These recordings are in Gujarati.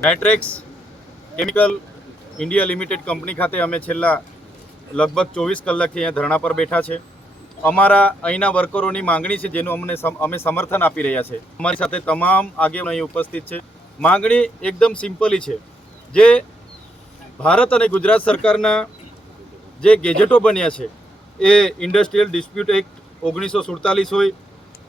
Nitrex chemical India limited company ખાતે અમે છેલ્લા લગભગ 24 કલાકથી અહીંયા ધરણા પર બેઠા છે. અમારા અહીંના વર્કરોની માંગણી છે જેનું અમે સમર્થન આપી રહ્યા છે. અમારી સાથે તમામ આગેવાનો અહીં ઉપસ્થિત છે. માંગણી એકદમ સિમ્પલી છે. જે ભારત અને ગુજરાત સરકારના જે ગેજેટો બન્યા છે એ ઇન્ડસ્ટ્રીયલ ડિસ્પ્યુટ એક્ટ 1947 હોય,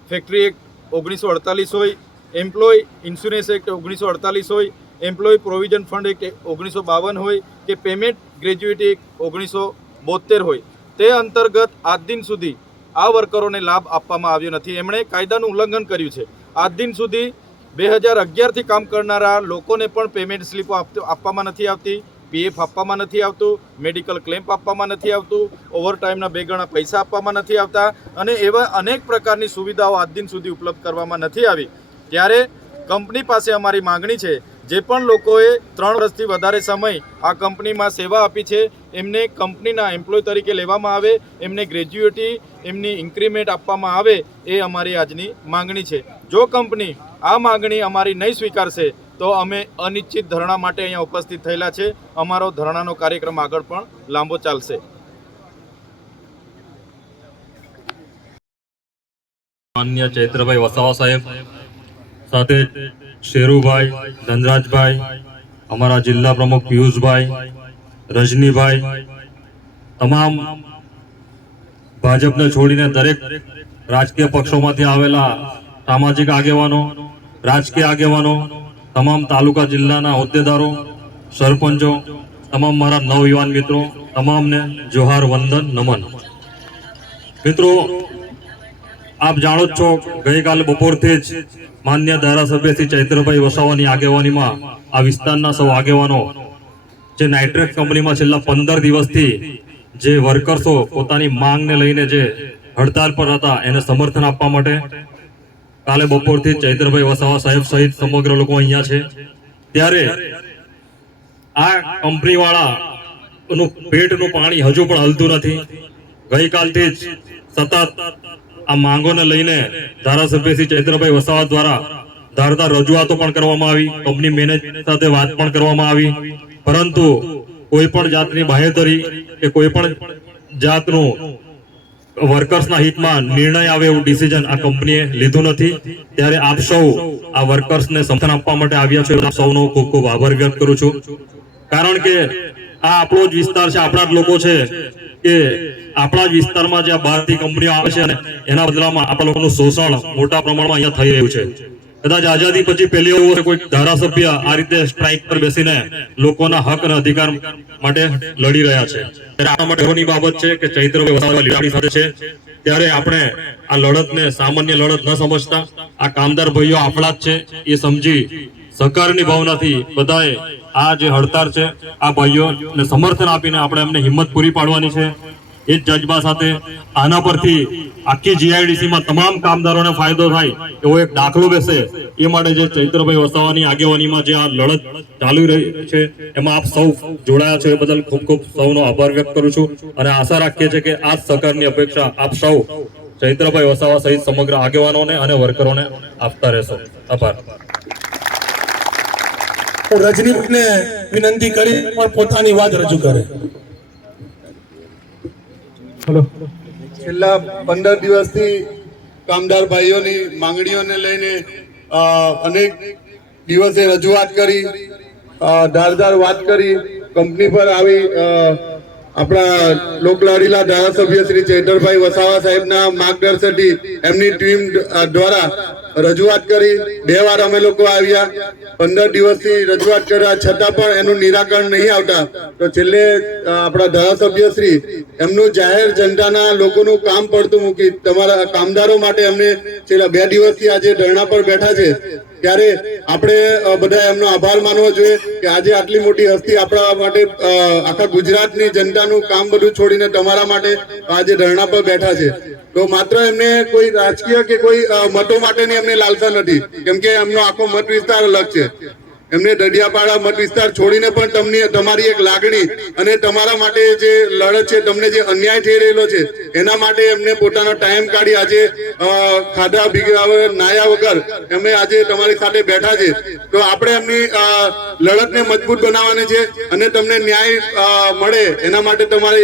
ફેક્ટરી એક્ટ 1948 હોય, એમ્પ્લોય ઇન્સ્યોરન્સ એક્ટ 1948 હોય, એમ્પ્લોય પ્રોવિઝન ફંડ એક્ટ 1952 હોય કે પેમેન્ટ ગ્રેજ્યુએટી એક્ટ 1972 હોય, તે અંતર્ગત આજ દિન સુધી આ વર્કરોને લાભ આપવામાં આવ્યો નથી. એમણે કાયદાનું ઉલ્લંઘન કર્યું છે. આજ દિન સુધી 2011થી કામ કરનારા લોકોને પણ પેમેન્ટ સ્લીપો આપવામાં નથી આવતી, પીએફ આપવામાં નથી આવતું, મેડિકલ ક્લેમ આપવામાં નથી આવતું, ઓવરટાઈમના 2 ગણા પૈસા આપવામાં નથી આવતા અને એવા અનેક પ્રકારની સુવિધાઓ આજ દિન સુધી ઉપલબ્ધ કરવામાં નથી આવી. ત્યારે કંપની પાસે અમારી માંગણી છે, જે પણ લોકોએ 3 વર્ષથી વધારે સમય આ કંપનીમાં સેવા આપી છે એમને કંપનીના એમ્પ્લોય તરીકે લેવામાં આવે, એમને ગ્રેજ્યુએટી, એમની ઇન્ક્રીમેન્ટ આપવામાં આવે, એ અમારી આજની માંગણી છે. જો કંપની આ માંગણી અમારી નહીં સ્વીકારશે તો અમે અનિશ્ચિત ધરણા માટે અહીંયા ઉપસ્થિત થયેલા છે. અમારો ધરણાનો કાર્યક્રમ આગળ પણ લાંબો ચાલશે. માન્ય ચૈત્રભાઈ વસાવા સાહેબ સાથે શેરુભાઈ, ધનરાજભાઈ, અમારા જિલ્લા પ્રમુખ પિયુષભાઈ, રજનીભાઈ, તમામ ભાજપને છોડીને દરેક રાજકીય પક્ષોમાંથી આવેલા સામાજિક આગેવાનો, રાજકીય આગેવાનો, તમામ તાલુકા જિલ્લાના હોદ્દેદારો, સરપંચો, તમામ મારા નવયુવાન મિત્રો, તમામને જોહાર, વંદન, નમન. મિત્રો, આપ જાણો જ છો, ગઈકાલે બપોરથી જ માન્ય ધારાસભ્ય શ્રી ચૈત્રભાઈ વસાવાની આગેવાનીમાં આ વિસ્તારના સૌ આગેવાનો જે નાઇટ્રેક્સ કંપનીમાં છેલ્લા 15 દિવસથી જે વર્કર્સો પોતાની માંગને લઈને જે હડતાલ પર હતા એને સમર્થન આપવા માટે કાલે બપોરથી ચૈત્રભાઈ વસાવા સાહેબ સહિત સમગ્ર લોકો અહીંયા છે. ત્યારે આ કંપનીવાળાનું પેટનું પાણી હજુ પણ હલતું નથી. ગઈકાલથી જ સતત આ માંગોને લઈને ધારાસભ્ય શ્રી ચૈત્રભાઈ વસાવા દ્વારા ધારદાર રજૂઆતો પણ કરવામાં આવી, કંપની મેનેજમેન્ટ સાથે વાત પણ કરવામાં આવી, પરંતુ કોઈ પણ જાતની બાહેધરી કે કોઈ પણ જાતનું વર્કર્સના હિતમાં નિર્ણય આવે એવું ડિસિઝન આ કંપનીએ લીધું નથી. ત્યારે આપ સૌ આ વર્કર્સને સમર્થન આપવા માટે આવ્યા છો, આપ સૌનો ખૂબ ખૂબ આભાર વ્યક્ત કરું છું. કારણ કે આ આપણો જ વિસ્તાર છે, આપણા જ લોકો છે કે આપણા જ વિસ્તારમાં જે બહારથી કંપનીઓ આવે છે અને એના બદલામાં આપણા લોકોનું શોષણ મોટા પ્રમાણમાં અહીંયા થઈ રહ્યું છે. કદાચ આઝાદી પછી પહેલી વાર કોઈ ધારાસભ્ય આ રીતે સ્ટ્રાઇક પર બેસીને લોકોના હક અને અધિકાર માટે લડી રહ્યા છે. આપણા માટે ગૌરવની બાબત છે કે ચૈત્રભાઈ વસાવા આપણી સાથે છે. ત્યારે આપણે આ લડતને સામાન્ય લડત ન સમજતા આ કામદાર ભાઈઓ આપણા જ છે એ સમજી સહકારની ભાવનાથી બધાએ આ જે હડતાળ છે આ ભાઈઓને સમર્થન આપીને આપણે એમને હિંમત પૂરી પાડવાની છે. એ જ જજબા સાથે આના પરથી આખી જીઆઈડીસીમાં તમામ કામદારોને ફાયદો થાય એવો એક દાખલો બેસે એ માટે જે ચૈત્રભાઈ વસાવાની આગેવાનીમાં જે આ લડત ચાલુ રહી છે એમાં આપ સૌ જોડાયા છો એ બદલ ખૂબ ખૂબ સૌનો આભાર વ્યક્ત કરું છું અને આશા રાખીએ છીએ કે આ સહકારની અપેક્ષા આપ સૌ ચૈત્રભાઈ વસાવા સહિત સમગ્ર આગેવાનોને અને વર્કરોને આપતા રહેશો. આભાર. રજનીને વિનંતી કરી પણ પોતાની વાત રજૂ કરે. છેલ્લા 15 દિવસથી કામદાર ભાઈઓની માંગણીઓને લઈને અનેક દિવસે રજૂઆત કરી, ધારદાર વાત કરી. કંપની પર આવી આપણા લોકલાડીલા ધારાસભ્ય શ્રી ચૈતરભાઈ વસાવા સાહેબના માર્ગદર્શનથી એમની ટીમ દ્વારા રજૂઆત કરી. 2 વાર અમે લોકો આવ્યા. 15 દિવસથી રજૂઆત કર્યા છતાં પણ એનું નિરાકરણ નહીં આવતા તો છેલ્લે આપણા ધારાસભ્ય શ્રી એમનું જાહેર જનતાના લોકોનું કામ પડતું મૂકી તમારા કામદારો માટે અમને છેલ્લા 2 દિવસથી આજે ધરણા પર બેઠા છે. ત્યારે આપણે બધા એમનો આભાર માનવો જોઈએ કે આજે આટલી મોટી હસ્તી આપણા માટે આખા ગુજરાતની જનતાનું કામ બધું છોડીને તમારા માટે આજે ધરણા પર બેઠા છે. તો માત્ર એમને કોઈ રાજકીય કે કોઈ મતો માટેની એમને લાલસા નથી, કેમ કે એમનો આખો મત વિસ્તાર અલગ છે. એમને ડડિયાપાડા મત વિસ્તાર છોડીને પણ તમારી એક લાગણી અને તમારા માટે જે લડત છે, તમને જે અન્યાય થઈ રહેલો છે એના માટે એમને પોતાનો ટાઈમ કાઢી આજે ખાધા ભીગા નાયા વગર એમને આજે તમારી સાથે બેઠા છે. તો આપણે એમની લડતને મજબૂત બનાવવાની છે અને તમને ન્યાય મળે એના માટે તમારે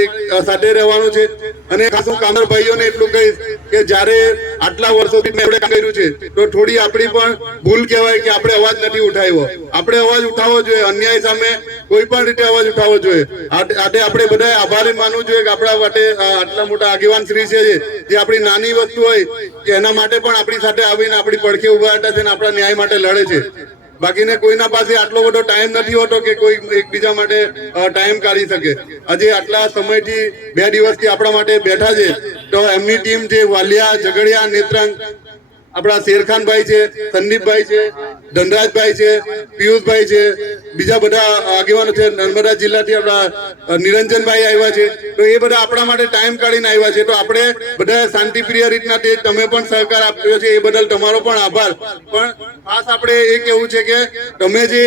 સાથે રહેવાનું છે. અને ખાસ હું કામદાર ભાઈઓને એટલું કહીશ કે જ્યારે આટલા વર્ષોથી મેં કામ કર્યું છે તો થોડી આપણી પણ ભૂલ કહેવાય કે આપણે અવાજ નથી ઉઠાવ્યો. આપણે અવાજ ઉઠાવવો જોઈએ, અન્યાય સામે કોઈ પણ રીતે અવાજ ઉઠાવવો જોઈએ. આજે આપણે બધાએ આભારી માનવું જોઈએ કે આપણા માટે આટલા મોટા આગેવાન શ્રી છે જે આપણી નાની વસ્તુ હોય કે એના માટે પણ આપણી સાથે આવીને આપણી પડખે ઉભા હતા છે અને આપણા ન્યાય માટે લડે છે. બાકીને કોઈના પાસે આટલો બધો ટાઈમ નથી હોતો કે કોઈ એકબીજા માટે ટાઈમ કાઢી શકે. આજે આટલા સમયથી 2 દિવસથી આપણા માટે બેઠા છે તો એમની ટીમ જે વાલિયા, ઝઘડિયા, નેત્રંગ, આપણા શેરખાનભાઈ છે, સંદીપભાઈ છે, ધનરાજભાઈ છે, પિયુષભાઈ છે, બીજા બધા આગેવાનો છે, નર્મદા જિલ્લાથી આપણા નિરંજનભાઈ આવ્યા છે. તો એ બધા આપણા માટે ટાઈમ કાઢીને આવ્યા છે. તો આપણે બધા શાંતિપ્રિય રીતના તમે પણ સહકાર આપ્યો છે એ બદલ તમારો પણ આભાર. પણ ખાસ આપણે એ કહેવું છે કે તમે જે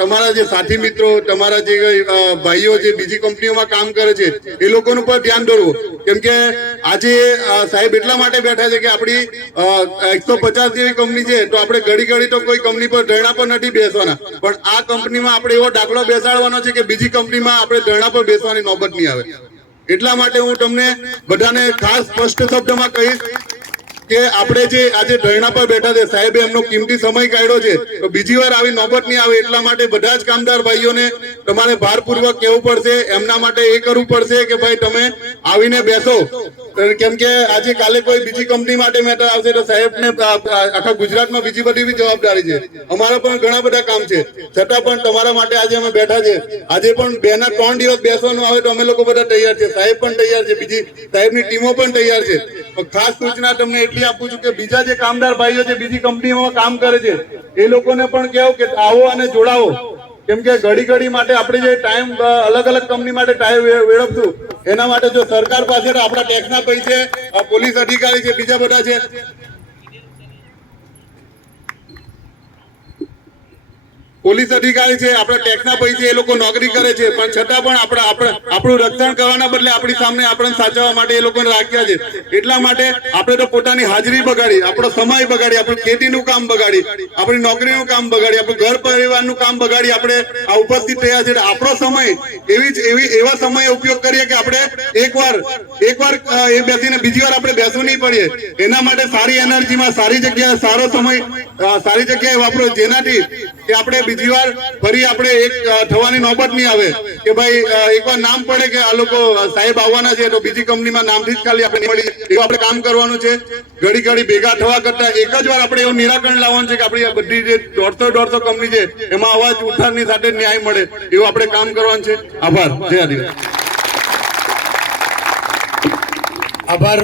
તમારા જે સાથી મિત્રો, તમારા જે ભાઈઓ જે બીજી કંપનીઓમાં કામ કરે છે એ લોકોનું પણ ધ્યાન દોરવું. કેમ કે આજે સાહેબ એટલા માટે બેઠા છે કે આપણી 150 જેવી કંપની છે તો આપણે ઘડી તો કોઈ કંપની પર ધરણા પર નથી બેસવાના, પણ આ કંપનીમાં આપણે એવો દાખલો બેસાડવાનો છે કે બીજી કંપનીમાં આપણે ધરણા પર બેસવાની નોબત નહીં આવે. એટલા માટે હું તમને બધાને ખાસ સ્પષ્ટ શબ્દમાં કહીશ કે આપણે જે આજે ધરણા પર બેઠા છે, સાહેબે એમનો કિંમતી સમય કાઢ્યો છે તો બીજી વાર આવી નોબત નહીં આવે. એટલા માટે બધા જ કામદાર ભાઈઓને તમારે ભારપૂર્વક કહેવું પડશે, એમના માટે એ કરવું પડશે કે ભાઈ તમે આવીને બેસો. કેમ કે આજે કાલે કોઈ બીજી કંપની માટે મેટર આવશે તો સાહેબને આખા ગુજરાતમાં બીજી બધી જવાબદારી છે. અમારા પણ ઘણા બધા કામ છે, છતાં પણ તમારા માટે આજે અમે બેઠા છે. આજે પણ 2 ના 3 દિવસ બેસવાનું આવે તો અમે લોકો બધા તૈયાર છે, સાહેબ પણ તૈયાર છે, બીજી સાહેબની ટીમો પણ તૈયાર છે. ખાસ સૂચના તમને એટલી આપું છું કે બીજા જે કામદાર ભાઈઓ જે બીજી કંપનીઓમાં કામ કરે છે એ લોકોને પણ કહેવું કે આવો અને જોડાવો. કેમ કે ઘડી માટે આપણે જે ટાઈમ અલગ કંપની માટે ટાઈમ વેડફશું એના માટે જો સરકાર પાસે આપણા ટેક્સના પૈસે, પોલીસ અધિકારી છે, બીજા બધા છે, પોલીસ અધિકારી છે, આપણા ટેક્સના પૈસે એ લોકો નોકરી કરે છે, પણ છતાં પણ આપણું રક્ષણ કરવાના બદલે આપણી સામે આપણને સાચવવા માટે એ લોકોને રાખ્યા છે. એટલા માટે આપણે તો પોતાની હાજરી બગાડી, આપણો સમય બગાડી, આપણું ખેતીનું કામ બગાડી, આપણી નોકરીનું કામ બગાડી, આપણું ઘર પરિવારનું કામ બગાડી આપણે આ ઉપસ્થિત થયા છે. આપણો સમય એવા સમયે ઉપયોગ કરીએ કે આપણે એકવાર એ બેસીને બીજી વાર આપણે બેસવું નહીં પડીએ. એના માટે સારી એનર્જીમાં, સારી જગ્યાએ, સારો સમય સારી જગ્યાએ વાપરો, જેનાથી કે આપણે બીજી વાર ફરી આપણે એક થવાની નોબત નહીં આવે કે ભાઈ એકવાર નામ પડે કે આ લોકો સાહેબ આવવાના છે તો બીજી કંપનીમાં નામથી જ ખાલી આપણે મળી. એવું આપણે કામ કરવાનું છે. ઘડી ભેગા થવા કરતા એક જ વાર આપણે એવું નિરાકરણ લાવવાનું છે કે આપણી બધી જે 150 કંપની છે એમાં અવાજ ઉઠાવની સાથે ન્યાય મળે એવું આપણે કામ કરવાનું છે. આભાર. જય આદિવાસી. આભાર.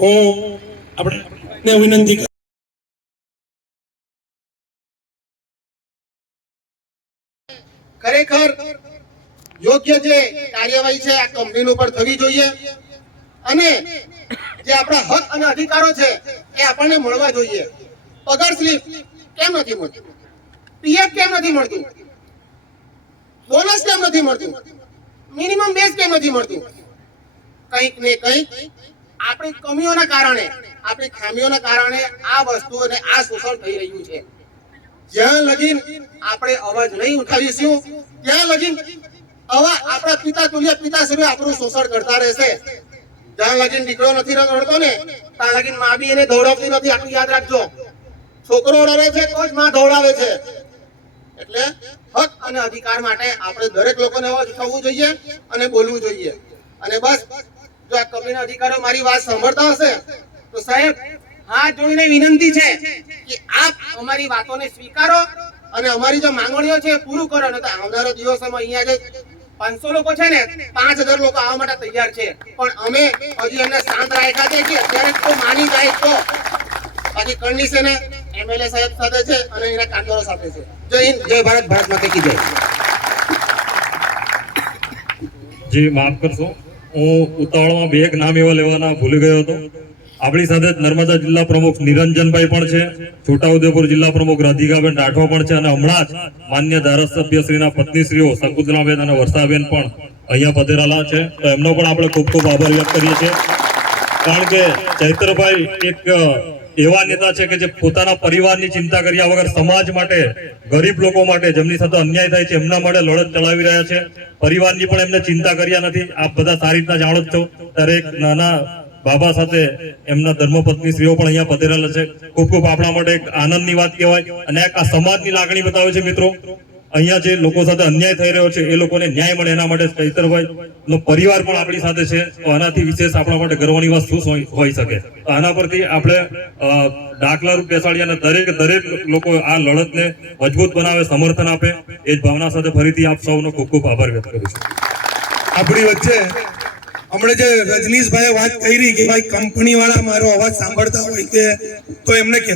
હું આપણે વિનંતી ખરેખર યોગ્ય જે કાર્યવાહી છે આ કંપની ઉપર થવી જોઈએ અને જે આપણા હક અને અધિકારો છે એ આપણને મળવા જોઈએ. પગાર સ્લીપ કેમ નથી મળતી? પીએફ કેમ નથી મળતું? બોનસ કેમ નથી મળતું? મિનિમમ બેઝ કેમ નથી મળતું? કંઈક ને કંઈક આપણી કમીઓના કારણે, આપણી ખામીઓના કારણે આ વસ્તુ અને આ શોષણ થઈ રહ્યું છે. જ્યાં લગીન આપણે અવાજ નહીં ઉઠાવીશું ત્યાં લગીન આપણા પિતા તુલ્ય પિતાશ્રીઓ આપણું શોષણ કરતા રહેશે. જ્યાં લગીન દીકરો નથી રડતો ને ત્યાં લગીન મા બી એને દોડાવતી નથી. આટલું યાદ રાખજો. છોકરો રડે છે તો જ માં દોડાવે છે. એટલે હક અને અધિકાર માટે આપણે દરેક લોકોને અવાજ ઉઠાવવું જોઈએ અને બોલવું જોઈએ. અને બસ જો આ કંપનીના અધિકારીઓ મારી વાત સાંભળતા હશે તો સાહેબ હાથ જોડીને વિનંતી છે કે આપ અમારી વાતોને સ્વીકારો અને અમારી જે માંગણીઓ છે પૂરું કરો. ને તો આવનારા દિવસોમાં અહીંયા જે 500 લોકો છે ને 5000 લોકો આવવા માટે તૈયાર છે, પણ અમે હજી એમને શાંત રાખ્યા છે કે અત્યારે તો માની જાય તો બાકી કન્ડિશન એમએલએ સાહેબ સાથે છે અને એના કામદારો સાથે છે. જય હિન્દ, જય ભારત, ભારત માતા કી જય. જી માફ કરશો, હું ઉતાવળમાં 2 નામ એવા લેવાના ભૂલી ગયો હતો. આપણી સાથે નર્મદા જિલ્લા પ્રમુખ નિરંજનભાઈ પણ છે, છોટાઉદેપુર જિલ્લા પ્રમુખ રાધિકાબેન રાઠવા પણ છે અને હમણાં જ માન્ય ધારાસભ્યશ્રીના પત્નીશ્રીઓ શકુંતલાબેન અને વર્ષાબેન પણ અહીંયા પધારેલા છે. તો એમનો પણ આપણે ખૂબ ખૂબ આભાર વ્યક્ત કરીએ છીએ, કારણ કે ચૈત્રભાઈ એક એવા નેતા છે કે જે પોતાના પરિવારની ચિંતા કર્યા વગર સમાજ માટે, ગરીબ લોકો માટે, જેમની સાથે અન્યાય થાય છે એમના માટે લડત ચલાવી રહ્યા છે. પરિવારની પણ એમને ચિંતા કર્યા નથી. આપ બધા સારી રીતના જાણો જ છો. ત્યારે એક નાના બાબા સાથે એમના ધર્મપત્ની સ્ત્રીઓ પણ અહીંયા પધારેલા છે. ખૂબ ખૂબ આપણા માટે એક આનંદની વાત કહેવાય અને એક આ સમાજની લાગણી બતાવે છે. મિત્રો, અહીંયા જે લોકો સાથે અન્યાય થઈ રહ્યો છે એ લોકોને ન્યાય મળે એના માટે ચૈતરભાઈ નો પરિવાર પણ આપણી સાથે છે. તો આનાથી વિશેષ આપણા માટે ગર્વની વાત શું હોઈ શકે? તો આના પરથી આપણે દાખલા રૂપ બેસાડી અને દરેક લોકો આ લડતને મજબૂત બનાવે, સમર્થન આપે, એ જ ભાવના સાથે ફરીથી આપ સૌનો ખૂબ ખૂબ આભાર વ્યક્ત કરું છું. આપણી વચ્ચે હમણાં જે રજનીશભાઈએ વાત કરી કે ભાઈ કંપની વાળા મારો અવાજ સાંભળતા હોય કે તો એમને કે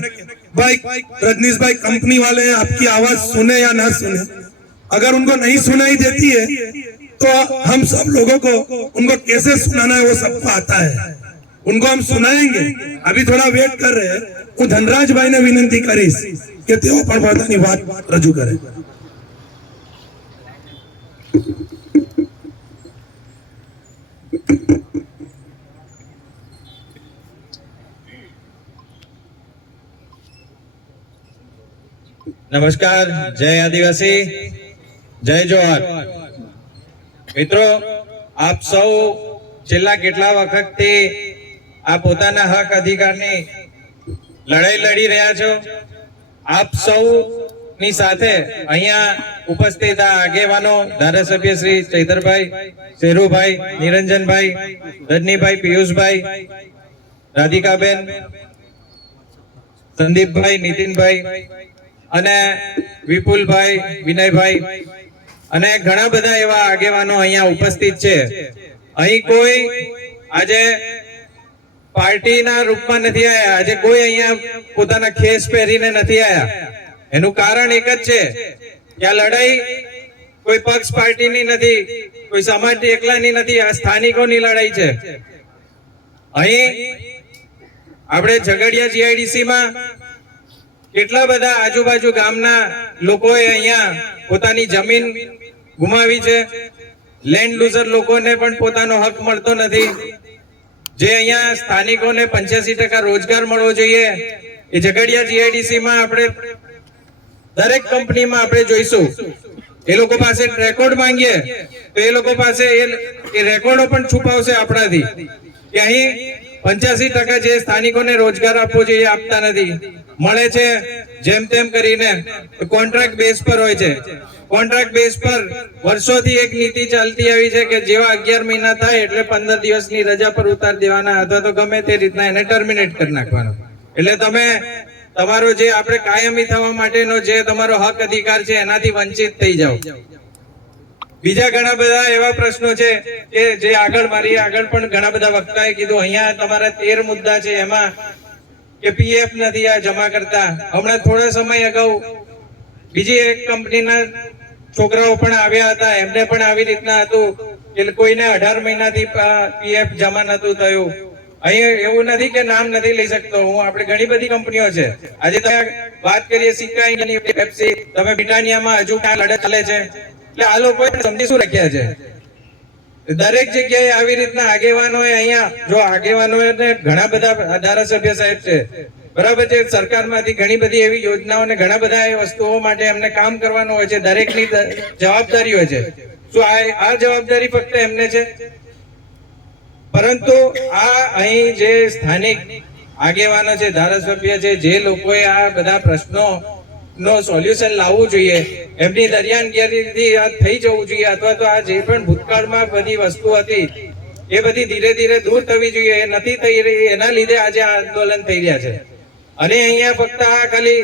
भाई रजनीश भाई कंपनी वाले आपकी आवाज सुने या ना सुने, अगर उनको नहीं सुनाई देती है तो हम सब लोगों को उनको कैसे सुनाना है वो सबको आता है, उनको हम सुनाएंगे. अभी थोड़ा वेट कर रहे हैं. હું ધનરાજભાઈ ને વિનંતી કરીશ કે તેઓ પણ પોતાની વાત રજૂ કરે. નમસ્કાર, જય આદિવાસી, જય જોહાર. મિત્રો, આપ સૌ છેલ્લા કેટલા વખતથી આ પોતાના હક અધિકારની લડાઈ લડી રહ્યા છો. આપ સૌની સાથે અહીંયા ઉપસ્થિત આ આગેવાનો, ધારાસભ્ય શ્રી ચૈતરભાઈ, શેરુભાઈ, નિરંજનભાઈ, રજનીભાઈ, પિયુષભાઈ, રાધિકાબેન, સંદીપભાઈ, નીતિનભાઈ અને વિપુલભાઈ, વિનયભાઈ અને ઘણા બધા એવા આગેવાનો અહીંયા ઉપસ્થિત છે. અહીં કોઈ આજે પાર્ટીના રૂપમાં નથી આવ્યા, આજે કોઈ અહીંયા પોતાના ખેસ પહેરીને નથી આવ્યા. એનું કારણ એક જ છે કે આ લડાઈ કોઈ પક્ષ પાર્ટીની નથી, કોઈ સમાજ એકલાની નથી, આ સ્થાનિકોની લડાઈ છે. અહીં આપણે ઝઘડિયા જીઆઈડીસી માં કેટલા બધા આજુબાજુ ગામના લોકોએ અહીંયા પોતાની જમીન ગુમાવી છે. લેન્ડ લૂઝર લોકોને પણ પોતાનો હક મળતો નથી. જે અહીંયા સ્થાનિકોને 85% રોજગાર મળવો જોઈએ એ ઝઘડિયા જીઆઈડીસી માં આપણે દરેક કંપનીમાં આપણે જોઈશું. એ લોકો પાસે રેકોર્ડ માંગીએ તો એ લોકો પાસે એ રેકોર્ડો પણ છુપાવશે આપણાથી કે અહીં 85% જે સ્થાનિકોને રોજગાર આપવો જોઈએ આપતા નથી. મળે છે જેમ તેમ કરીને, કોન્ટ્રાક્ટ બેઝ પર હોય છે. કોન્ટ્રાક્ટ બેઝ પર વર્ષોથી એક નીતિ ચાલતી આવી છે કે જેવા 11 મહિના થાય એટલે 15 દિવસની રજા પર ઉતાર દેવાના અથવા તો ગમે તે રીતના એને ટર્મિનેટ કરી નાખવાનો. એટલે તમે તમારો જે આપણે કાયમી થવા માટેનો જે તમારો હક અધિકાર છે એનાથી વંચિત થઈ જાઓ. બીજા ઘણા બધા એવા પ્રશ્નો છે કે જે મારી આગળ પણ ઘણા બધા વક્તાએ કીધું. અહીંયા તમારા 13 મુદ્દા છે, એમાં કે પીએફ નથી આ જમા કરતા. હમણાં થોડા સમય અગાઉ બીજી એક કંપનીના છોકરાઓ પણ આવ્યા હતા, એમને પણ આવી રીતના હતું કે કોઈને 18 મહિનાથી પીએફ જમા નતું થયું. અહીં એવું નથી કે નામ નથી લઈ શકતો હું, આપણે ઘણી બધી કંપનીઓ છે. આજે તમે વાત કરીએ સિક્કા ઇન્ડિયાની, પેપ્સી, તમે બ્રિટાનિયામાં હજુ ક્યાં લડત ચાલે છે. એટલે આ લોકોએ સમજી શું રાખ્યા છે. દરેક જગ્યાએ આવી રીતના આગેવાનોએ અહીંયા જો આગેવાનોએ ઘણા બધા ધારાસભ્ય સાહેબ છે, બરાબર છે, સરકારમાંથી ઘણી બધી એવી યોજનાઓ ને ઘણા બધા એ વસ્તુઓ માટે એમને કામ કરવાનું હોય છે. દરેકની જવાબદારી હોય છે. શું આ જવાબદારી ફક્ત એમને છે? પરંતુ આ અહીં જે સ્થાનિક આગેવાનો છે, ધારાસભ્ય છે, જે લોકોએ આ બધા પ્રશ્નો નો સોલ્યુશન લાવવું જોઈએ, એમની દરિયાનગીરીથી આ થઈ જવું જોઈએ, અથવા તો આ જે પણ ભૂતકાળમાં બધી વસ્તુ હતી એ બધી ધીરે ધીરે દૂર થવી જોઈએ. એ નથી થઈ રહી, એના લીધે આજે આ આંદોલન થઈ રહ્યા છે. અને અહીંયા ફક્ત આ ખાલી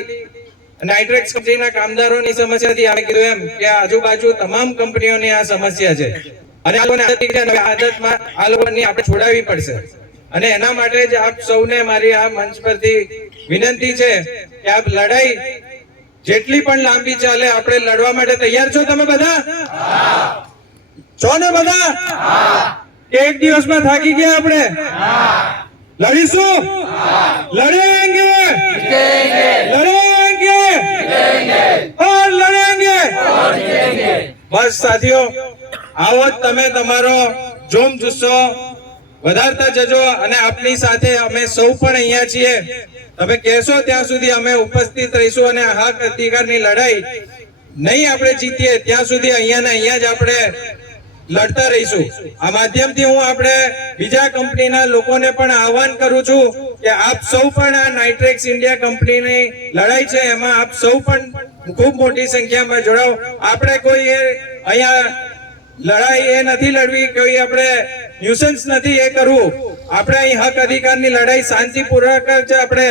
નાઇટ્રેક્સ કંપનીના કામદારોની સમસ્યાથી આપણે કીધું એમ કે આજુબાજુ તમામ કંપનીઓની આ સમસ્યા છે. અને આદતમાં આ લોકોની આપણે છોડાવવી પડશે. અને એના માટે જ આપ સૌને મારી આ મંચ પરથી વિનંતી છે કે આ લડાઈ જેટલી પણ લાંબી ચાલે આપણે લડવા માટે તૈયાર છો? તમે બધા છો ને? બધા કે એક દિવસમાં થાકી ગયા આપણે? લડીશું, લડેંગે, લડેંગે, ઓર લડેંગે. બસ સાથીઓ, આવો જ તમે તમારો જોમ જુસ્સો વધારતા જજો અને આપની સાથે અમે સૌ પણ અહીંયા છીએ. તમે કહેશો ત્યાં સુધી અમે ઉપસ્થિત રહીશું અને હક અધિકારની લડાઈ નહીં આપણે જીતીએ ત્યાં સુધી અહીંયા ને અહીંયા જ આપણે લડતા રહીશું. આ માધ્યમથી હું આપણે બીજા કંપનીના લોકોને પણ આહવાન કરું છું કે આપ સૌ પણ આ નાઇટ્રેક્સ ઇન્ડિયા કંપનીની લડાઈ છે એમાં આપ સૌ પણ ખૂબ મોટી સંખ્યામાં જોડાઓ. આપણે કોઈ અહીંયા લડાઈ એ નથી લડવી, કોઈ આપણે ન્યુસન્સ નથી એ કરવું. આપણે અહીં હક અધિકારની લડાઈ શાંતિપૂર્વક જ આપણે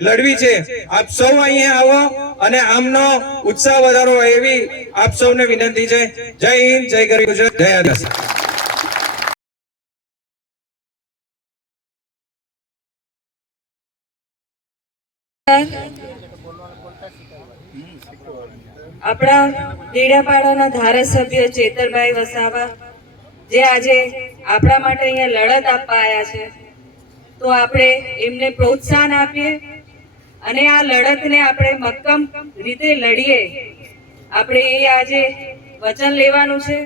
લડવી છે. આપ સૌ અહીંયા આવો અને આમનો ઉત્સાહ વધારો એવી આપ સૌને વિનંતી છે. જય હિન્દ, જય ગરવી ગુજરાત, જય આદિવાસી. આપણા ડેડાપાડાના ધારાસભ્ય ચેતરભાઈ વસાવા જે આજે આપણા માટે અહીંયા લડત આપવા આવ્યા છે, તો આપણે એમને પ્રોત્સાહન આપીએ અને આ લડતને આપણે મક્કમ રીતે લડીએ. આપણે એ આજે વચન લેવાનું છે.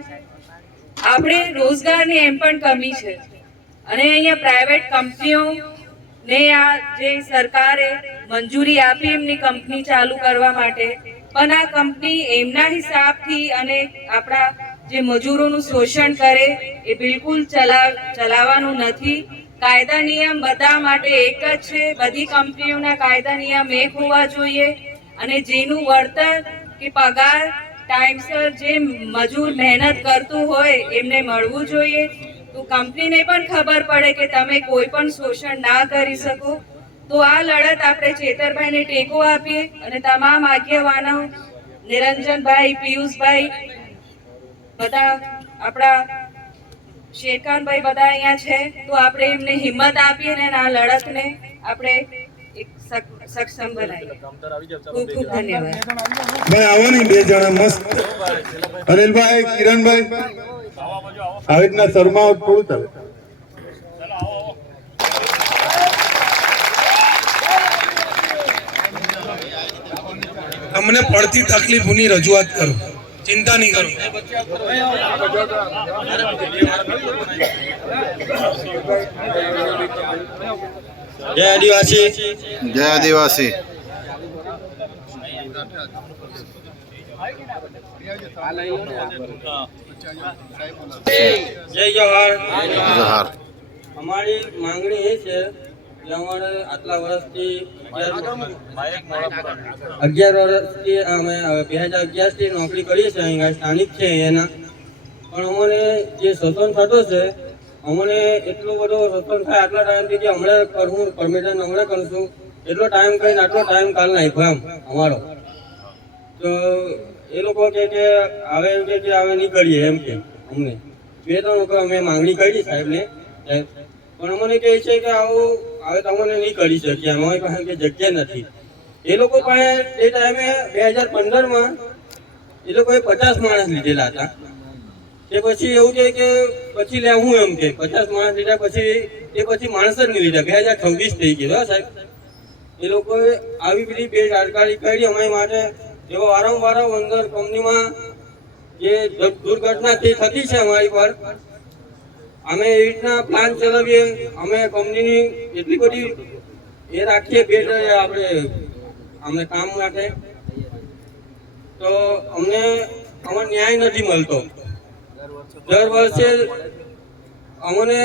આપણે રોજગારની એમ પણ કમી છે અને અહીંયા પ્રાઇવેટ કંપનીઓ ને આ જે સરકારે મંજૂરી આપી એમની કંપની ચાલુ કરવા માટે, પણ આ કંપની એમના હિસાબથી અને આપણા જે મજૂરોનું શોષણ કરે એ બિલકુલ ચલાવવાનું નથી. કાયદા નિયમ બધા માટે એક જ છે. બધી કંપનીઓના કાયદા નિયમ એક હોવા જોઈએ અને જેનું વળતર કે પગાર ટાઈમસર જે મજૂર મહેનત કરતું હોય એમને મળવું જોઈએ. તો કંપનીને પણ ખબર પડે કે તમે કોઈ પણ શોષણ ના કરી શકો. તો આ લડત આપણે ચેતરભાઈને ટેકો આપીએ અને તમામ આગેવાનો નિરંજનભાઈ, પિયુષભાઈ, બધા આપણા શેરખાનભાઈ બધા અહીંયા છે, તો આપણે એમને હિંમત આપીએ અને આ લડતને આપણે એક સક્ષમ બનાવીએ. ખૂબ ખૂબ ધન્યવાદ. ભાઈ આવો ને બે જણા મસ્ત. અનિલભાઈ, કિરણભાઈ, આવી રીતના શર્મા થોડું ચાલે. તમને પડતી તકલીફોની રજૂઆત કરો, ચિંતા નહીં કરો. જય આદિવાસી, જય આદિવાસી. જય જવાહર. જોહાર. અમારી માંગણી એ છે કે અમારે આટલા વર્ષથી 11 વર્ષથી અમે 2011 થી નોકરી કરીએ છીએ, અહીં સ્થાનિક છે એના, પણ અમને જે શોષણ થતો છે, અમને એટલો બધો શોષણ થાય આટલા ટાઈમથી કે હમણાં કરવું પરમિશન હમણાં કરશું એટલો ટાઈમ કહીને આટલો ટાઈમ કાલ નાખ્યો એમ અમારો. તો એ લોકો કે હવે એમ કે હવે નહીં કરીએ એમ કે અમને 2-3 વખત અમે માંગણી કરી સાહેબને, પણ અમને કહે છે કે આવું હવે તમને નહીં કરી શકીએ, અમારી પાસે કે જગ્યા નથી. એ લોકો પાસે એ ટાઈમે 2015માં એ લોકોએ 50 માણસ લીધેલા હતા. તે પછી એવું છે કે પછી લેવું એમ કે 50 માણસ લીધા પછી માણસ જ નહીં લીધા. 2026 થઈ ગયો સાહેબ. એ લોકોએ આવી બધી બેદરકારી કરી અમારી માટે. એવો વારંવાર અંદર કંપનીમાં જે દુર્ઘટના થતી છે અમારી પર, અમે એવી રીતના પ્લાન ચલાવીએ, અમે કંપનીની એટલી બધી એ રાખીએ આપણે અમને કામ માટે, તો અમને ન્યાય નથી મળતો. દર વર્ષે અમને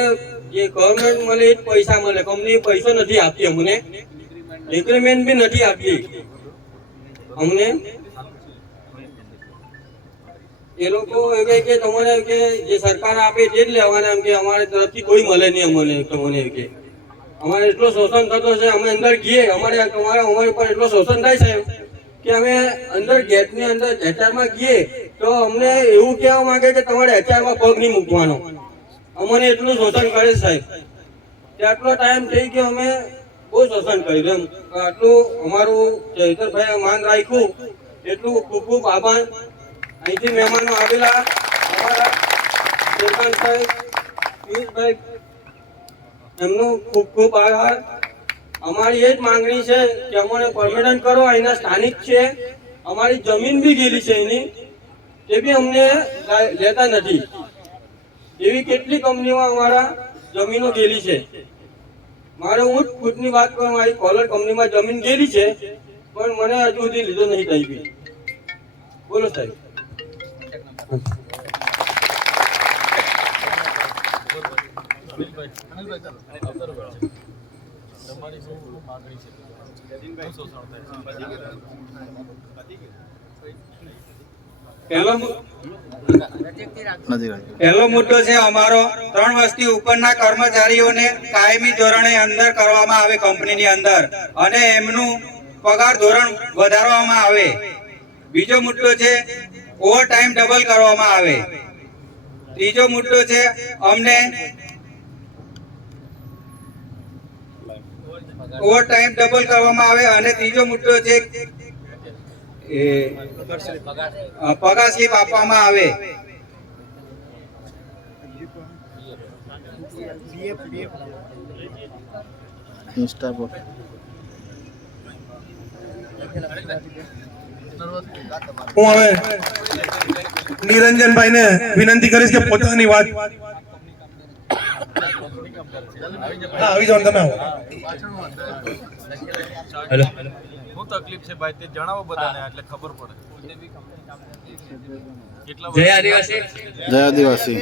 જે ગવર્મેન્ટ મળે એ જ પૈસા મળે, કંપની પૈસો નથી આપતી અમને, એગ્રીમેન્ટ બી નથી આપતી અમને. એ લોકો એમ કે તમારે કે જે સરકાર આપે તે જ લેવાના, એમ કે અમારે તરફથી કોઈ મળે નહીં અમને. તમને કે અમારે એટલો શોષણ થતો છે, અમે અંદર ગઈએ અમારી પર એટલો શોષણ થાય છે કે અમે અંદર ગેટની અંદર એચઆરમાં ગઈએ તો અમને એવું કહેવા માંગે કે તમારે એચઆરમાં પગ નહીં મૂકવાનો. અમને એટલું શોષણ કરે સાહેબ. આટલો ટાઈમ થઈ ગયો, અમે બહુ શોષણ કર્યું એમ. આટલું અમારું ચૈતરભાઈ માન રાખ્યું, એટલું ખૂબ ખૂબ આભાર. અહીંથી મહેમાનો આવેલા અમારા શેરખાનભાઈ, પિયુષભાઈ, એમનું ખૂબ ખૂબ આભાર. અમારી એ જ માંગણી છે કે અમને પરમિનન્ટ કરો. અહીંના સ્થાનિક છે, અમારી જમીન બી ગયેલી છે એની, એ બી અમને લેતા નથી. એવી કેટલી કંપનીઓમાં અમારા જમીનો ગયેલી છે. મારે હું જ ખુદની વાત કરું, મારી કોલર કંપનીમાં જમીન ગયેલી છે, પણ મને હજુ સુધી લીધો નહીં થઈ ગઈ. બોલો સાહેબ. પહેલો મુદ્દો છે અમારો 3 વર્ષથી ઉપરના કર્મચારીઓને કાયમી ધોરણે અંદર કરવામાં આવે કંપનીની અંદર અને એમનું પગાર ધોરણ વધારવામાં આવે. બીજો મુદ્દો છે ઓવર ટાઈમ ડબલ કરવામાં આવે. ત્રીજો મુદ્દો છે અમને ઓવર ટાઈમ ડબલ કરવામાં આવે અને ત્રીજો મુદ્દો છે પગાર સ્લીપ આપવામાં આવે. इंस्टा पर હું હવે નિરંજનભાઈ ને વિનંતી કરીશ કે પોતાની વાત આવી જાઓ તમે. હેલો, શું તકલીફ છે ભાઈ તે જણાવો બધાને એટલે ખબર પડે. જય આદિવાસી. जय आदिवासी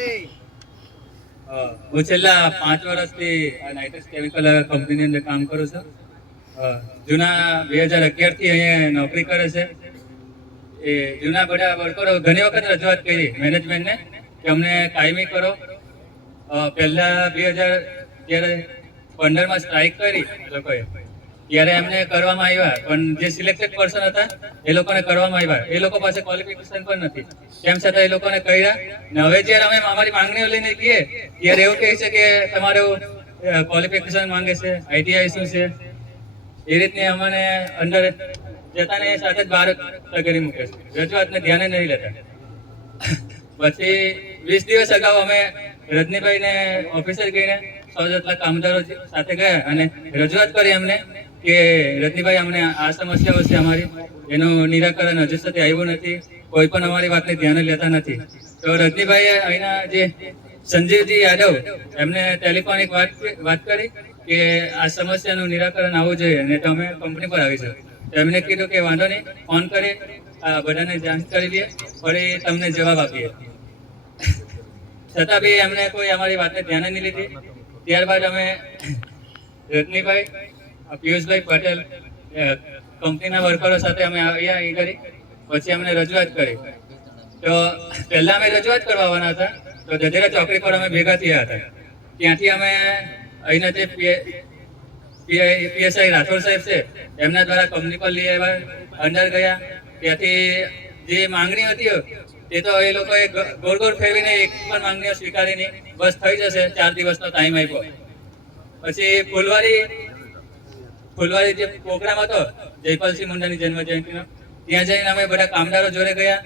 હું છેલ્લા 5 વર્ષથી નાઇટ્રસ કેમિકલ કંપનીની અંદર કામ કરું છું. જૂના 2011 થી અહીંયા નોકરી કરે છે. એ જૂના બધા વર્કરો ઘણી વખત રજૂઆત કરી મેનેજમેન્ટને કે અમને કાયમી કરો. પહેલા 2015માં સ્ટ્રાઇક કરી લોકોએ, ત્યારે એમને કરવામાં આવ્યા, પણ જે સિલેક્ટેડ પર્સન હતા એ લોકોને કરવામાં આવ્યા. એ લોકો પાસે ક્વોલિફિકેશન પણ નથી, તેમ છતાં એ લોકોને કર્યા. ને હવે જ્યારે અમે અમારી માંગણીઓ લઈને જઈએ ત્યારે એવું કહે છે કે તમારું ક્વોલિફિકેશન માંગે છે, આઈટીઆઈ શું છે, એ રીતની અમને અંદર જતાને સાથે જ બહાર કરી મૂકે છે. રજૂઆતને ધ્યાને નહીં લેતા. પછી 20 દિવસ અગાઉ અમે રજનીભાઈને ઓફિસર ગઈને 100 જેટલા કામદારો સાથે ગયા અને રજૂઆત કરી એમને કે રજનીભાઈ અમને આ સમસ્યાઓ છે અમારી, એનું નિરાકરણ હજુ સુધી આવ્યું નથી, કોઈ પણ અમારી વાતને ધ્યાને લેતા નથી. તો રજનીભાઈએ અહીંના જે સંજીવજી યાદવ એમને ટેલિફોનિક વાત કરી કે આ સમસ્યાનું નિરાકરણ આવવું જોઈએ અને તમે કંપની પર આવીશું. તો એમને કીધું કે વાંધો નહીં, ફોન કરી બધાને જાણ કરી દઈએ, ફરી તમને જવાબ આપીએ. છતાં બી એમને કોઈ અમારી વાતને ધ્યાને નહીં લીધી. ત્યારબાદ અમે રજનીભાઈ, પિયુષભાઈ પટેલ કંપનીના વર્કરો સાથે અમે આવ્યા અહીં કરી. પછી અમને રજૂઆત કરી. તો પહેલા અમે રજૂઆત કરવા આવવાના હતા, તો ગજેરા ચોકડી પર અમે ભેગા થયા હતા. ત્યાંથી અમે અહીંના જે પીએસઆઈ રાઠોડ સાહેબ છે એમના દ્વારા કંપની પર લઈ આવ્યા, અંદર ગયા. ત્યાંથી જે માંગણી હતી તે તો એ લોકોએ ગોળ ગોળ ફેરવીને એક પણ માંગણીઓ સ્વીકારી નહીં. બસ થઈ જશે, 4 દિવસનો ટાઈમ આપ્યો. પછી ફૂલવારી જે પ્રોગ્રામ હતો જયપાલસિંહ મુંડાની જન્મ જયંતિનો, ત્યાં જઈને અમે બધા કામદારો જોડે ગયા.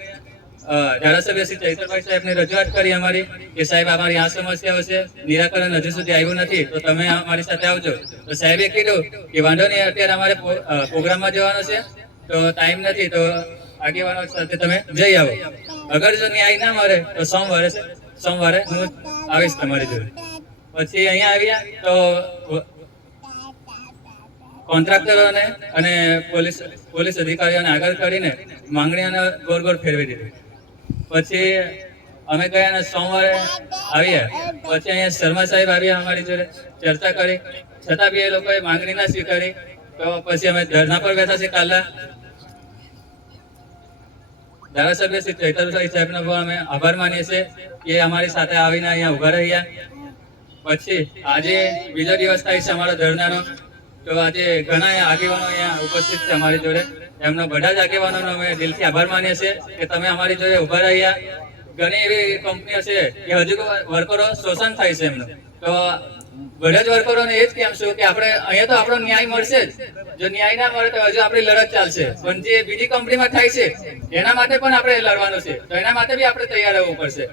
ધારાસભ્ય શ્રી ચૈતરભાઈ સાહેબને રજૂઆત કરી અમારી કે સાહેબ અમારી આ સમસ્યાઓ છે, નિરાકરણ હજુ સુધી આવ્યું નથી, તો તમે અમારી સાથે આવજો. તો સાહેબે કીધું કે વાંધો નહીં, અત્યારે અમારે પ્રોગ્રામમાં જવાનો છે તો ટાઈમ નથી, તો આગેવાનો સાથે તમે જઈ આવો. અગર જો ન્યાય ના મળે તો સોમવારે હું આવીશ તમારી જોડે. પછી અહીંયા આવ્યા તો કોન્ટ્રાક્ટરોને અને પોલીસ અધિકારીઓને આગળ કરીને માંગણીઓને ગોળ ગોળ ફેરવી દીધી. પછી અમે ગયા અને સોમવારે આવ્યા. પછી અહીંયા શર્મા સાહેબ આવ્યા અમારી જોડે, ચર્ચા કરી, છતાં બી એ લોકોએ માંગણી ના સ્વીકારી. તો પછી અમે ધરણા પર બેઠા છીએ. કાલના ધારાસભ્ય શ્રી ચૈતરભાઈ સાહેબનો પણ અમે આભાર માનીએ છીએ કે અમારી સાથે આવીને અહીંયા ઉભા રહ્યા. પછી આજે બીજો દિવસ થાય છે અમારો ધરણાનો. તો આજે ઘણા આગેવાનો અહીંયા ઉપસ્થિત છે અમારી જોડે. એમનો બધા જ આગેવાનોનો અમે દિલથી આભાર માનીએ છીએ કે તમે અમારી જોડે ઉભા રહ્યા. ઘણી એવી કંપનીઓ છે કે હજુ વર્કરો શોષણ થાય છે એમનું. તો બધા જ વર્કરોને એ જ કહેશું કે આપણે અહીંયા તો આપણો ન્યાય મળશે જ. જો ન્યાય ના મળે તો હજુ આપણી લડત ચાલશે. પણ જે બીજી કંપનીમાં થાય છે એના માટે પણ આપણે લડવાનું છે. તો એના માટે બી આપણે તૈયાર રહેવું પડશે.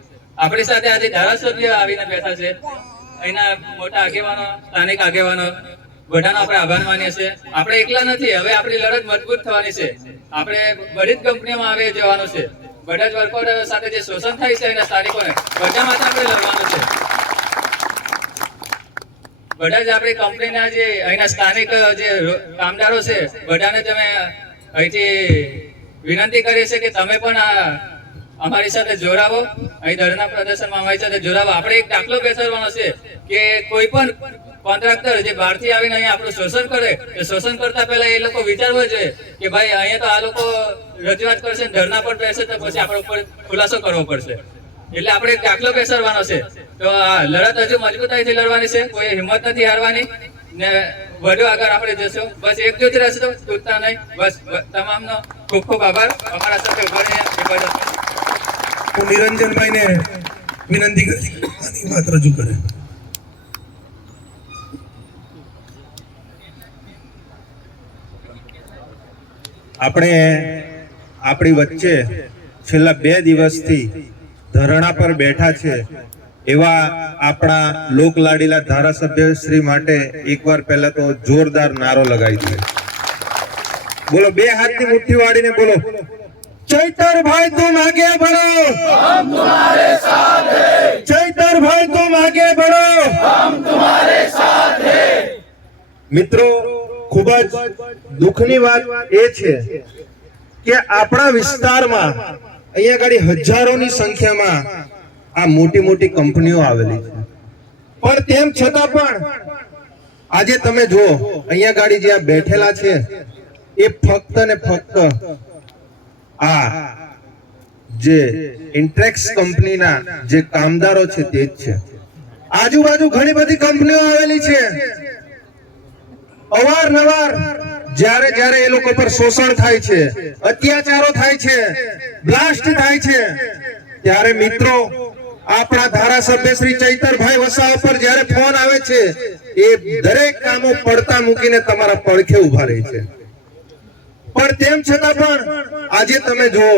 આપણી સાથે આજે ધારાસભ્ય આવીને બેઠા છે, અહીંના મોટા આગેવાનો, સ્થાનિક આગેવાનો બધાનો આપણે આભાર માનીએ છીએ. આપણે એકલા નથી, હવે આપણી લડત મજબૂત થવાની છે. આપણે બધી જ કંપનીઓમાં આવે જવાનું છે. બધા જ વર્કરો સાથે જે શોષણ થાય છે એના સ્થાનિકોને બધા માટે આપણે લડવાનું છે. બધા જ આપણી કંપનીના જે અહીંના સ્થાનિક જે કામદારો છે બધાને તમે અહીંથી વિનંતી કરીએ છીએ કે તમે પણ અમારી સાથે જોડાવો. અહીં ધરના પ્રદર્શનમાં અમારી સાથે જોડાવો. આપણે એક દાખલો બેસાડવાનો છે કે કોઈ પણ કોન્ટ્રાક્ટર જે બહારથી આવીને અહીંયા આપણું શોષણ કરે એ શોષણ કરતા પહેલા એ લોકો વિચારવું જોઈએ કે ભાઈ અહીંયા તો આ લોકો રજૂઆત કરશે, ધરના પર બેસે તો પછી આપણા ઉપર ખુલાસો કરવો પડશે. એટલે આપણે એક દાખલો બેસાડવાનો છે. તો આ લડત હજુ મજબૂતાઈથી લડવાની છે. કોઈ હિંમત નથી હારવાની ને વધુ આગળ આપણે જશું. બસ એકજૂટ રહેશું, તૂટતા નહીં. બસ તમામનો ખૂબ ખૂબ આભાર અમારા સાથે ઉભા રહ્યા. હું નિરંજનભાઈને વિનંતી કરી વાત રજૂ કરે. આપણે આપણી વચ્ચે છેલ્લા 2 દિવસથી ધરણા પર બેઠા છે એવા આપણા લોકલાડીલા ધારાસભ્ય શ્રી માટે એકવાર પહેલા તો જોરદાર નારો લગાવી દે. બોલો, 2 હાથની મુઠ્ઠી વાળીને બોલો, चैतरभाई तुम आगे बढ़ो, हम तुम्हारे साथ हैं. चैतरभाई तुम आगे बढ़ो, हम तुम्हारे साथ हैं. મિત્રો, ખૂબ જ દુઃખની વાત એ છે કે આપણા વિસ્તારમાં અહીંયા ગાડી હજારોની સંખ્યામાં આ મોટી મોટી કંપનીઓ આવેલી છે, પણ તેમ છતાં પણ આજે તમે જો અહીંયા ગાડી જે બેઠેલા છે એ ફક્ત ને ફક્ત આ જે ઇન્ટ્રેક્સ કંપનીના જે કામદારો છે તે જ છે. આજુબાજુ ઘણી બધી કંપનીઓ આવેલી છે. અવારનવાર જ્યારે જ્યારે એ લોકો પર શોષણ થાય છે, અત્યાચારો થાય છે, બ્લાસ્ટ થાય છે, ત્યારે મિત્રો આપણા ધારાસભ્ય શ્રી ચૈતરભાઈ વસાવા પર જ્યારે ફોન આવે છે એ દરેક કામો પડતા મૂકીને તમારા પડખે ઉભા રહે છે. પણ તેમ છતાં પણ આજે તમે જુઓ,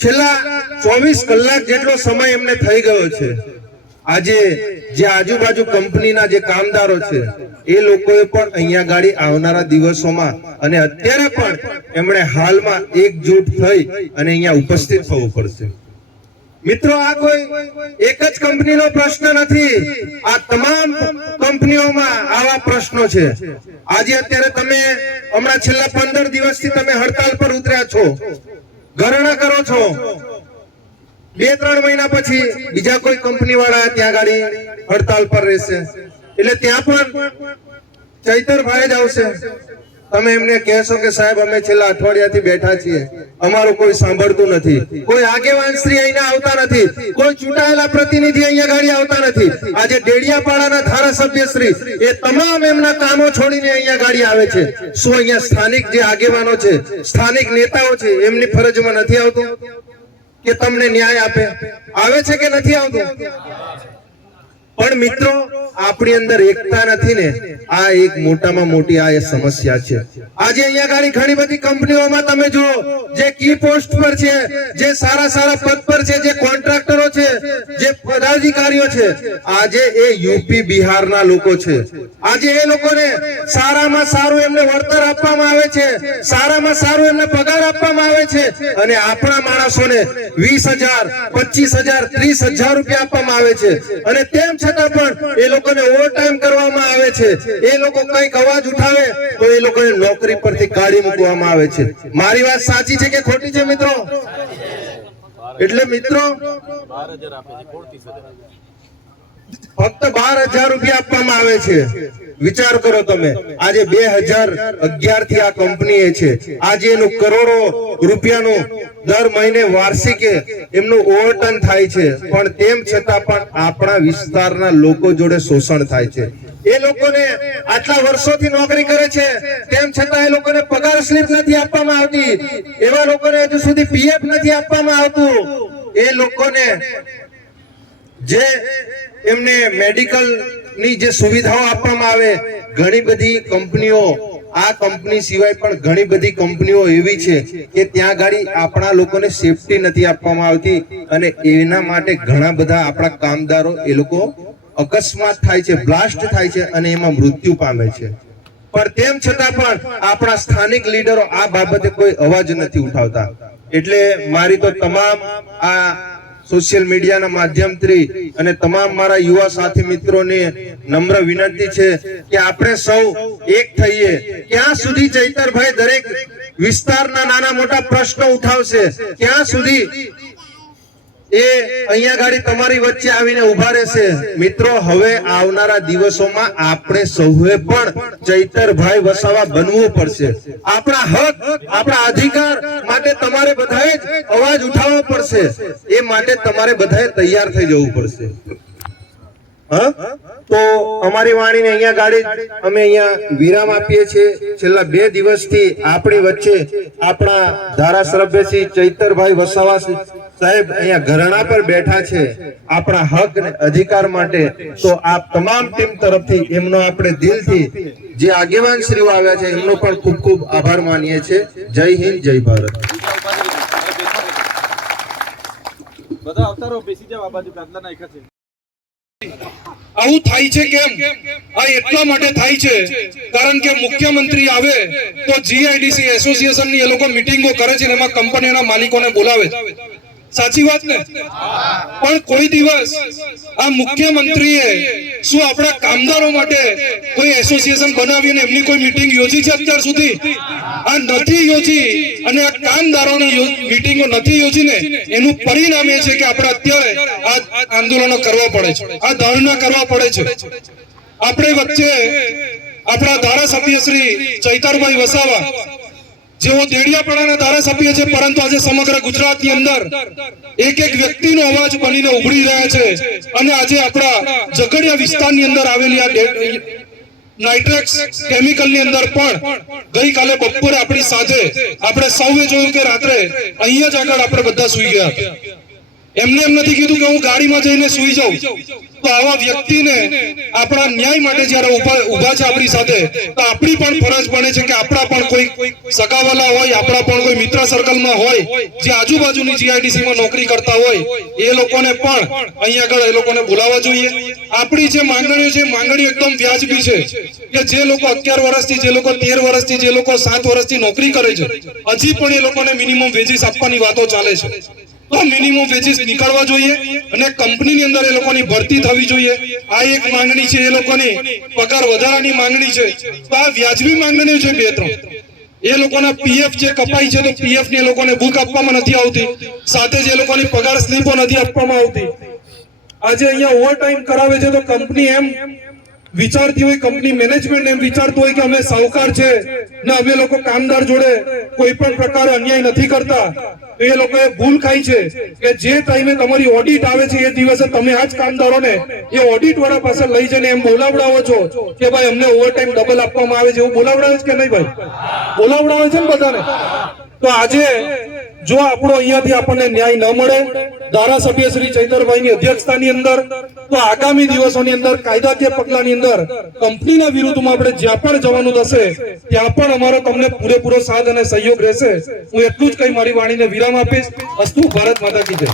છેલ્લા 24 કલાક જેટલો સમય એમને થઈ ગયો છે. આજે જે આજુબાજુ કંપનીના જે કામદારો છે એ લોકોએ પણ અહીંયા ગાડી આવનારા દિવસોમાં અને અત્યારે પણ એમણે હાલમાં એકજૂટ થઈ અને અહીંયા ઉપસ્થિત થવું પડશે. મિત્રો, આ કોઈ એક જ કંપનીનો પ્રશ્ન નથી, આ તમામ કંપનીઓમાં આવા પ્રશ્નો છે. આજે અત્યારે તમે હમણાં છેલ્લા 15 દિવસથી તમે હડતાલ પર ઉતર્યા છો, ધરણા કરો છો. 2-3 મહિના પછી બીજા કોઈ કંપની વાળા ત્યાં ગાડી હડતાલ પર રહેશે, એટલે ત્યાં પણ ચૈતરભાઈ જ આવશે. તમે એમને કહેશો કે સાહેબ અમે છેલ્લા અઠવાડિયાથી બેઠા છીએ, અમારું કોઈ સાંભળતું નથી, કોઈ આગેવાન શ્રી અહીંયા આવતા નથી, કોઈ ચૂંટાયેલા પ્રતિનિધિ અહીંયા ગાડી આવતા નથી. આજે ડેડિયાપાડાના ધારાસભ્ય શ્રી એ તમામ એમના કામો છોડીને અહીંયા ગાડી આવે છે. શું અહીંયા સ્થાનિક જે આગેવાનો છે, સ્થાનિક નેતાઓ છે, એમની ફરજમાં નથી આવતું કે તમને ન્યાય આપે? આવે છે કે નથી આવતું? પણ મિત્રો, આપણી અંદર એકતા નથી ને, આ એક મોટામાં મોટી આ સમસ્યા છે. આજે અહીંયા ગાડી ઘણી બધી કંપનીઓમાં તમે જુઓ, જે કી પોસ્ટ પર છે, જે સારા સારા પદ પર છે, જે કોન્ટ્રાક્ટરો છે, જે પદાધિકારીઓ છે, આજે એ યુપી બિહારના લોકો છે. આજે એ લોકોને સારામાં સારું એમને વળતર આપવામાં આવે છે, સારામાં સારું એમને પગાર આપવામાં આવે છે, અને આપણા માણસોને 20,000, 25,000, 30,000 રૂપિયા આપવામાં આવે છે. અને તેમ છતાં પણ એ લોકોને ઓવર ટાઈમ કરવામાં આવે છે. એ લોકો કંઈક અવાજ ઉઠાવે તો એ લોકોને નોકરી પરથી કાઢી મૂકવામાં આવે છે. મારી વાત સાચી છે કે ખોટી છે મિત્રો? એટલે મિત્રો, ફક્ત 12,000 રૂપિયા આપવામાં આવે છે. વિચાર કરો તમે, આજે 2011 થી આ કંપની છે, આજે એનું કરોડો રૂપિયાનું દર મહિને વાર્ષિકે એમનું ઓવરટર્ન થાય છે, પણ તેમ છતાં પણ આપણા વિસ્તારના લોકો જોડે શોષણ થાય છે. એ લોકોને આટલા વર્ષોથી નોકરી કરે છે, તેમ છતાં એ લોકોને પગાર સ્લીપ નથી આપવામાં આવતી, એવા લોકોને હજુ સુધી પીએફ નથી આપવામાં આવતું. એ લોકોને જે એમને મેડિકલ ની જે સુવિધાઓ આપવામાં આવે, ઘણી બધી કંપનીઓ, આ કંપની સિવાય પણ ઘણી બધી કંપનીઓ એવી છે કે ત્યાં ગાડી આપણા લોકોને સેફટી નથી આપવામાં આવતી, અને એના માટે ઘણા બધા આપણા કામદારો એ લોકો અકસ્માત થાય છે, બ્લાસ્ટ થાય છે અને એમાં મૃત્યુ પામે છે. પણ તેમ છતાં પણ આપણા સ્થાનિક લીડરો આ બાબતે કોઈ અવાજ નથી ઉઠાવતા. એટલે મારી તો તમામ આ સોશિયલ મીડિયાના માધ્યમથી અને તમામ મારા યુવા સાથી મિત્રોને નમ્ર વિનંતી છે કે આપણે સૌ એક થઈએ. ક્યાં સુધી ચૈતરભાઈ દરેક વિસ્તારના નાના મોટા પ્રશ્નો ઉઠાવશે, ત્યાં સુધી એ અહીંયા ગાડી તમારી વચ્ચે આવીને ઉભા રહેશે. મિત્રો, હવે આવનારા દિવસોમાં આપણે સૌએ પણ ચૈતરભાઈ વસાવા બનવું પડશે. આપણા હક, આપણા અધિકાર માટે તમારે બધાએ જ અવાજ ઉઠાવવો પડશે. એ માટે તમારે બધાએ તૈયાર થઈ જવું પડશે. તો અમારી વાણીને અહીંયા ગાડી અમે અહીંયા વિરામ આપીએ છીએ. છેલ્લા 2 દિવસથી આપણી વચ્ચે આપણા ધારાસભ્ય શ્રી ચૈતરભાઈ વસાવા સાહેબ અહીંયા ઘરણા પર બેઠા છે આપણા હક અને અધિકાર માટે. તો આપ તમામ ટીમ તરફથી એમનો આપણે દિલથી જે આગેવાન શ્રીઓ આવ્યા છે એમનો પણ ખૂબ ખૂબ આભાર માનીએ છીએ. જય હિન્દ, જય ભારત. બધા અવતારો બેસી જાવ, આ બાજુ ગાદલા નાખ્યા છે. આવું થાય છે કેમ? આ એટલા માટે થાય છે કારણ કે મુખ્યમંત્રી આવે તો જીઆઈડીસી એસોસિએશનની એ લોકો મીટિંગો કરે છે ને એમાં કંપનીના માલિકોને બોલાવે છે. સાચી વાત ને? પણ કોઈ દિવસ આ મુખ્યમંત્રીએ શું આપણા કામદારો માટે કોઈ એસોસિએશન બનાવીને એમની કોઈ મીટિંગ યોજી છે અત્યાર સુધી? આ નથી યોજી અને આ કામદારોની મીટિંગો નથી યોજીને એનું પરિણામ એ છે કે આપણે અત્યારે આ આંદોલનો કરવા પડે છે, આ ધરણા કરવા પડે છે. આપણે વચ્ચે આપણા ધારાસભ્ય શ્રી ચૈતરભાઈ વસાવા જેઓ દેડિયાપાડાના ધારાસભ્ય છે, પરંતુ આજે સમગ્ર ગુજરાતની અંદર એક એક વ્યક્તિનો અવાજ બનીને ઉભરી રહ્યા છે. અને આજે આપણા ઝઘડિયા વિસ્તારની અંદર આવેલી આ નાઇટ્રેક્સ કેમિકલની અંદર પણ ગઈકાલે બપોરે આપણી સાથે આપણે સૌએ જોયું કે રાત્રે અહીંયા જ આગળ આપણે બધા સૂઈ ગયા. એમને એમ નથી કીધું કે હું ગાડીમાં જઈને સૂઈ જાઉં. તો આવા વ્યક્તિને આપણા ન્યાય માટે જ્યારે ઉભા છે આપણી સાથે, તો આપણી પણ ફરજ બને છે કે આપણા પણ કોઈ સગાવાલા હોય, આપણા પણ કોઈ મિત્ર સર્કલમાં હોય જે આજુબાજુની જીઆઈડીસીમાં નોકરી કરતા હોય, એ લોકોને પણ અહીંયા આગળ એ લોકોને બોલાવવા જોઈએ. આપણી જે માંગણીઓ છે, માંગણીઓ એકદમ વ્યાજબી છે કે જે લોકો 11 વર્ષથી, જે લોકો 13 વર્ષથી, જે લોકો 7 વર્ષથી નોકરી કરે છે, હજી પણ એ લોકોને મિનિમમ વેજીસ આપવાની વાતો ચાલે છે. તો મિનિમમ વેજીસ નીકળવા જોઈએ અને કંપનીની અંદર એ લોકોની ભરતી થવી જોઈએ. આ એક માંગણી છે, એ લોકોની પગાર વધારાની માંગણી છે. તો આ વ્યાજબી માંગણીઓ છે 2-3. એ લોકોના પીએફ જે કપાઈ છે તો પીએફ ની એ લોકોને બુક આપવામાં નથી આવતી, સાથે જ એ લોકોની પગાર સ્લીપો નથી આપવામાં આવતી. આજે અહીંયા ઓવર ટાઈમ કરાવે છે તો કંપની એમ વિચારતી હોય, કંપની મેનેજમેન્ટ એમ વિચારતું હોય કે અમે સાહુકાર છે ને અમે લોકો કામદાર જોડે કોઈ પણ પ્રકારે અન્યાય નથી કરતા. તો એ લોકોએ ભૂલ ખાઈ છે કે જે ટાઈમે તમારી ઓડિટ આવે છે એ દિવસે તમે આ જ કામદારોને એ ઓડિટ વાળા પાસે લઈ જઈને એમ બોલાવડાવો છો કે ભાઈ અમને ઓવર ટાઈમ ડબલ આપવામાં આવે છે. એવું બોલાવડાવે છે કે નહીં ભાઈ? બોલાવડાવે છે ને બધાને. તો આજે જો આપણો અહીંયાથી આપણને ન્યાય ન મળે ધારાસભ્ય શ્રી ચૈતરભાઈની અધ્યક્ષતાની અંદર, તો આગામી દિવસોની અંદર કાયદાકીય પગલાની અંદર કંપનીના વિરુદ્ધમાં આપણે જ્યાં પણ જવાનું થશે ત્યાં પણ અમારો તમને પૂરેપૂરો સાથ અને સહયોગ રહેશે. હું એટલું જ કહી મારી વાણીને વિરામ આપીશ. અસ્તુ. ભારત માતા કી જય.